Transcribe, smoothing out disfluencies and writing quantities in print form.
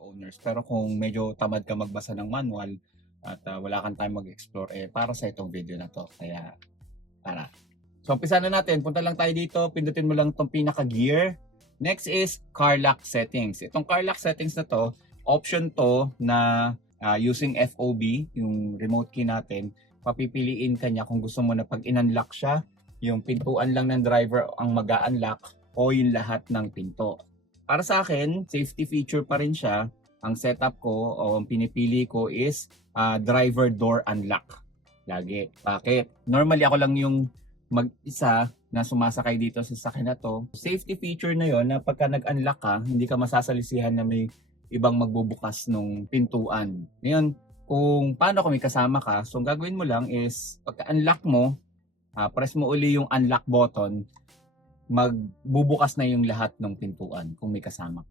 owners. Pero kung medyo tamad ka magbasa ng manual at wala kang time mag-explore, para sa itong video na to. Kaya tara. So umpisa na natin. Punta lang tayo dito. Pindutin mo lang itong pinaka-gear. Next is car lock settings. Itong car lock settings na to, option to na using FOB, yung remote key natin, papipiliin ka niya kung gusto mo na pag in-unlock siya, yung pintuan lang ng driver ang mag-unlock o yung lahat ng pinto. Para sa akin, safety feature pa rin siya. Ang setup ko o ang pinipili ko is driver door unlock. Lagi. Bakit? Normally ako lang yung mag-isa na sumasakay dito sa sakyan na to. Safety feature na yon na pagka nag-unlock ka, hindi ka masasalisihan na may ibang magbubukas ng pintuan. Ngayon, kung paano kung may kasama ka, so ang gagawin mo lang is pagka-unlock mo, press mo uli yung unlock button, magbubukas na yung lahat ng pintuan kung may kasama.